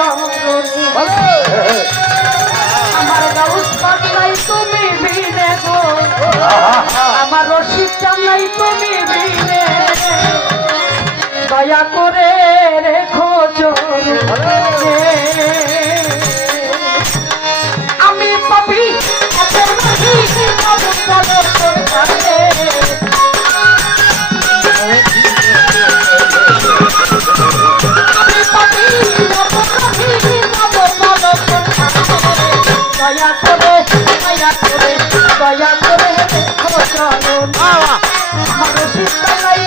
চরণে আমার গাউস পাগলাই তুমি বিনে গো আমার রশিদ চালাই তুমি বিনে দয়া করে রেখো চরণে আমি পাপি অপরাধী পাবো বলো তোর কাছে দয়া করে দেখো চলো আমার শীতলাই